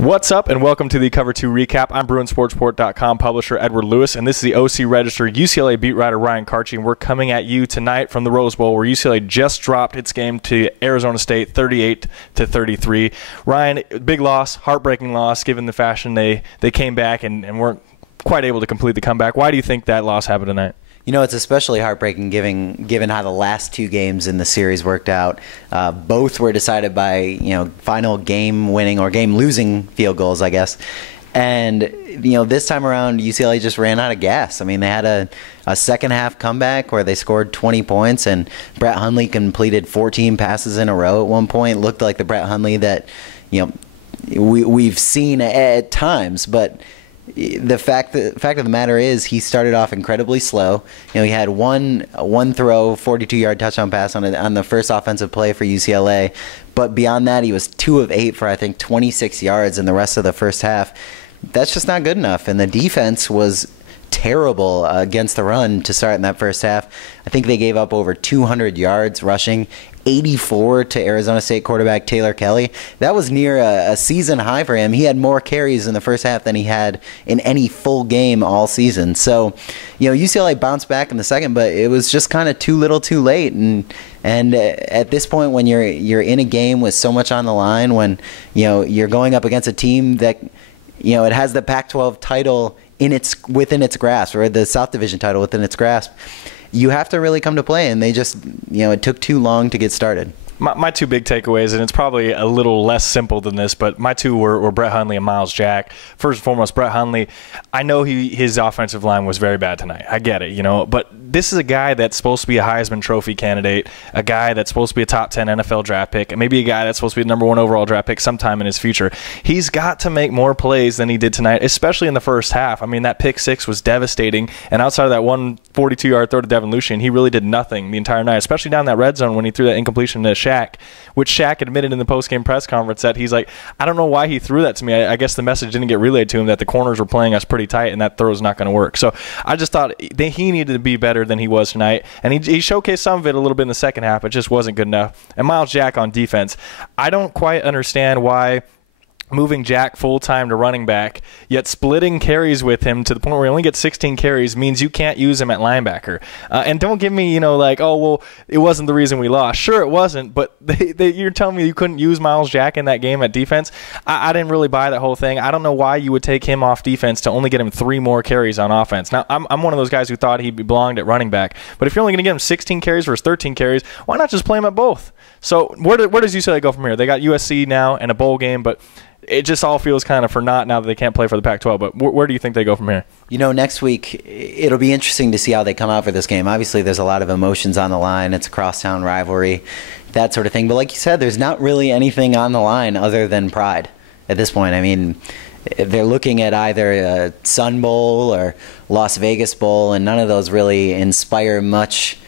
What's up, and welcome to the Cover 2 Recap. I'm BruinSportsReport.com publisher Edward Lewis, and this is the OC Register UCLA beat writer Ryan Karchi, and we're coming at you tonight from the Rose Bowl, where UCLA just dropped its game to Arizona State 38-33. Ryan, big loss, heartbreaking loss, given the fashion they came back and weren't quite able to complete the comeback. Why do you think that loss happened tonight? You know, it's especially heartbreaking given how the last two games in the series worked out. Both were decided by, final game-winning or game-losing field goals, I guess. And, this time around, UCLA just ran out of gas. I mean, they had a second-half comeback where they scored 20 points, and Brett Hundley completed 14 passes in a row at one point. It looked like the Brett Hundley that, we've seen at times, but the fact of the matter is he started off incredibly slow. He had one throw, 42-yard touchdown pass on the first offensive play for UCLA, but beyond that he was 2 of 8 for I think 26 yards in the rest of the first half. That's just not good enough, and the defense was terrible against the run to start in that first half. I think they gave up over 200 yards rushing, 84 to Arizona State quarterback Taylor Kelly. That was near a season high for him. He had more carries in the first half than he had in any full game all season. So, UCLA bounced back in the second, but it was just kind of too little too late. And at this point, when you're in a game with so much on the line, when you're going up against a team that it has the Pac-12 title within its grasp, or the South Division title within its grasp, you have to really come to play, and they just, it took too long to get started. My two big takeaways, and it's probably a little less simple than this, but my two were Brett Hundley and Myles Jack. First and foremost, Brett Hundley, I know his offensive line was very bad tonight. I get it, but this is a guy that's supposed to be a Heisman Trophy candidate, a guy that's supposed to be a top 10 NFL draft pick, and maybe a guy that's supposed to be a number 1 overall draft pick sometime in his future. He's got to make more plays than he did tonight, especially in the first half. I mean, that pick six was devastating, and outside of that 42-yard throw to Devin Lucien, he really did nothing the entire night, especially down that red zone when he threw that incompletion to Shaq, which Shaq admitted in the postgame press conference that he's like, I don't know why he threw that to me. I guess the message didn't get relayed to him that the corners were playing us pretty tight and that throw is not going to work. So I just thought that he needed to be better than he was tonight, and he showcased some of it a little bit in the second half. It just wasn't good enough. And Myles Jack on defense, I don't quite understand why moving Jack full-time to running back, yet splitting carries with him to the point where he only gets 16 carries means you can't use him at linebacker. And don't give me, oh, well, it wasn't the reason we lost. Sure, it wasn't, but you're telling me you couldn't use Myles Jack in that game at defense? I didn't really buy that whole thing. I don't know why you would take him off defense to only get him 3 more carries on offense. Now, I'm one of those guys who thought he belonged at running back, but if you're only going to get him 16 carries versus 13 carries, why not just play him at both? So where does UCLA go from here? They got USC now and a bowl game, but it just all feels kind of for naught now that they can't play for the Pac-12. But where do you think they go from here? Next week, it'll be interesting to see how they come out for this game. Obviously, there's a lot of emotions on the line. It's a crosstown rivalry, that sort of thing. But like you said, there's not really anything on the line other than pride at this point. I mean, they're looking at either a Sun Bowl or Las Vegas Bowl, and none of those really inspire much,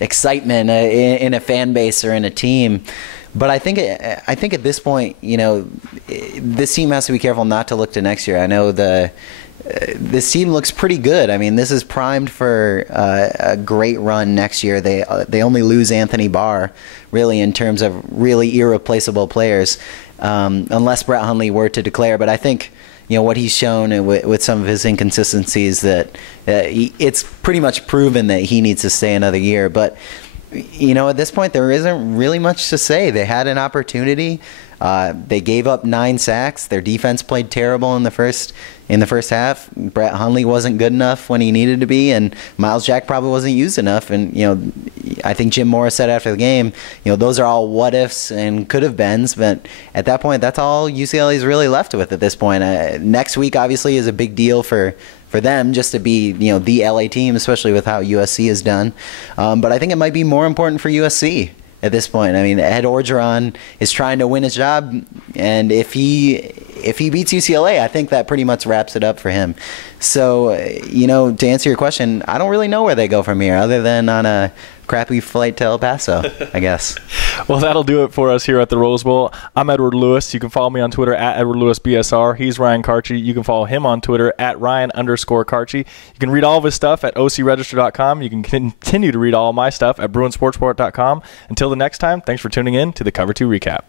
excitement in a fan base or in a team. But I think at this point, this team has to be careful not to look to next year. I know this team looks pretty good. I mean, this is primed for a great run next year. They only lose Anthony Barr, really, in terms of really irreplaceable players, unless Brett Hundley were to declare. But I think what he's shown with some of his inconsistencies, that it's pretty much proven that he needs to stay another year. But at this point, there isn't really much to say. They had an opportunity. They gave up 9 sacks. Their defense played terrible in the first half. Brett Hundley wasn't good enough when he needed to be, and Myles Jack probably wasn't used enough. And I think Jim Morris said after the game, those are all what ifs and could have beens. But at that point, that's all UCLA is really left with at this point. Next week, obviously, is a big deal for them, just to be the LA team, especially with how USC has done. But I think it might be more important for USC at this point. I mean, Ed Orgeron is trying to win his job, and if he beats UCLA, I think that pretty much wraps it up for him. So, to answer your question, I don't really know where they go from here, other than on a crappy flight to El Paso, I guess. Well, that'll do it for us here at the Rose Bowl. I'm Edward Lewis. You can follow me on Twitter at EdwardLewisBSR. He's Ryan Karchi. You can follow him on Twitter at Ryan_Karchi. You can read all of his stuff at OCRegister.com. You can continue to read all of my stuff at BruinSportsReport.com. Until the next time, thanks for tuning in to the Cover 2 Recap.